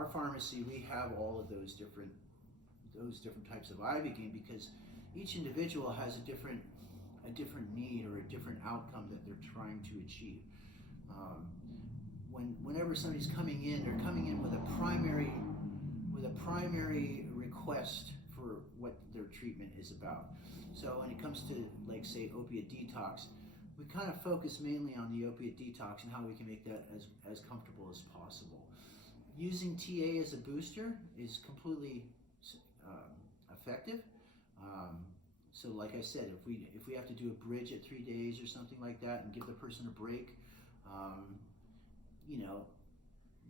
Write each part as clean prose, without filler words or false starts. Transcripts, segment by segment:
our pharmacy, we have all of those different types of Ibogaine because each individual has a different need or a different outcome that they're trying to achieve. Whenever somebody's coming in, they're coming in with a primary request for what their treatment is about. So when it comes to, like, say, opiate detox, we kind of focus mainly on the opiate detox and how we can make that as comfortable as possible. Using TA as a booster is completely effective. So like I said, if we have to do a bridge at 3 days or something like that and give the person a break, you know,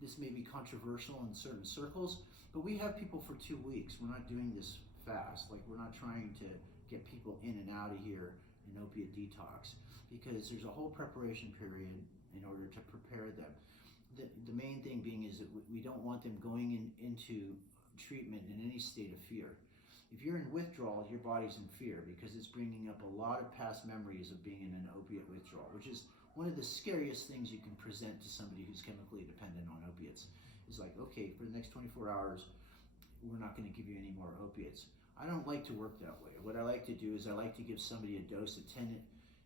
this may be controversial in certain circles, but we have people for 2 weeks. We're not doing this fast. Like, we're not trying to get people in and out of here in opiate detox because there's a whole preparation period in order to prepare them. The main thing being is that we don't want them going into treatment in any state of fear. If you're in withdrawal, your body's in fear because it's bringing up a lot of past memories of being in an opiate withdrawal, which is one of the scariest things you can present to somebody who's chemically dependent on opiates. It's like, okay, for the next 24 hours, we're not going to give you any more opiates. I don't like to work that way. What I like to do is I like to give somebody a dose at 10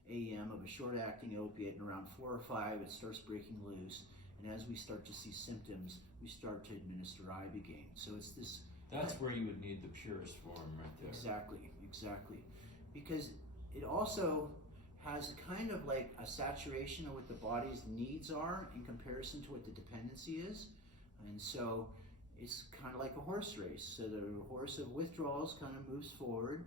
a.m. of a short-acting opiate, and around 4 or 5, it starts breaking loose. And as we start to see symptoms, we start to administer Ibogaine. So it's this. That's where you would need the purest form right there. Exactly. Because it also has kind of like a saturation of what the body's needs are in comparison to what the dependency is. And so it's kind of like a horse race. So the horse of withdrawals kind of moves forward,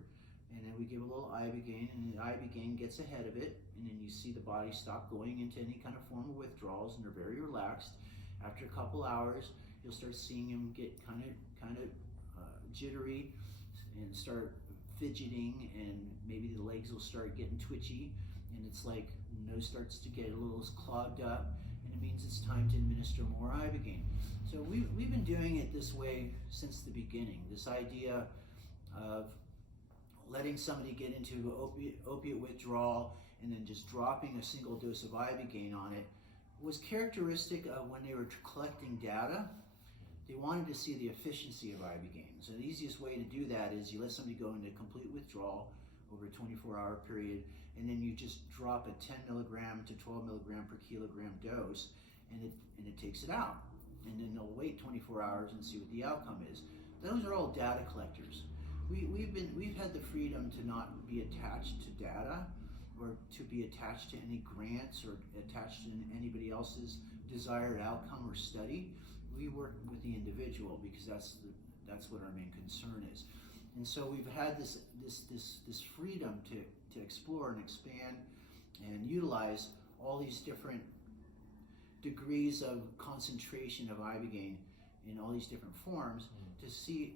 and then we give a little Ibogaine, and the Ibogaine gets ahead of it, and then you see the body stop going into any kind of form of withdrawals, and they're very relaxed. After a couple hours, you'll start seeing them get kind of jittery and start fidgeting, and maybe the legs will start getting twitchy, and it's like nose starts to get a little clogged up, and it means it's time to administer more Ibogaine. So we've been doing it this way since the beginning. This idea of letting somebody get into opiate withdrawal and then just dropping a single dose of Ibogaine on it was characteristic of when they were collecting data. They wanted to see the efficiency of Ibogaine. So the easiest way to do that is you let somebody go into complete withdrawal over a 24-hour period, and then you just drop a 10 milligram to 12 milligram per kilogram dose, and it takes it out. And then they'll wait 24 hours and see what the outcome is. Those are all data collectors. We've had the freedom to not be attached to data or to be attached to any grants or attached to anybody else's desired outcome or study. We work with the individual because that's what our main concern is. And so we've had this freedom to explore and expand and utilize all these different degrees of concentration of Ibogaine in all these different forms to see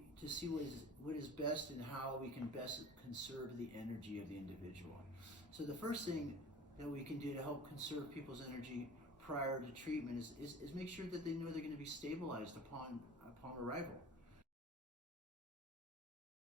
what is best and how we can best conserve the energy of the individual. So the first thing that we can do to help conserve people's energy prior to treatment is make sure that they know they're going to be stabilized upon arrival.